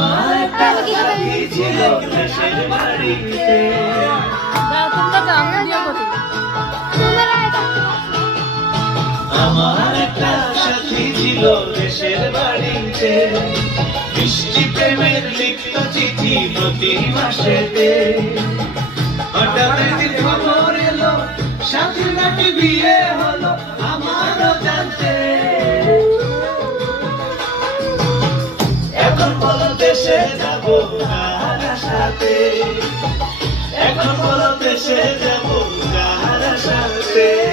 আমার একটা সাথী ছিল দেশের বাড়িতে। আমার একটা সাথী ছিল দেশের বাড়িতে, মিষ্টি প্রেমের লিখিত চিঠি প্রতি মাসেতে। হঠাৎ একদিন খবর এলো সাথীর নাকি বিয়ে হলো, আমারও জানতে। এখন বলো দেশে যাবো কার সাথে, এখন বলো দেশে যাবো কার সাথে।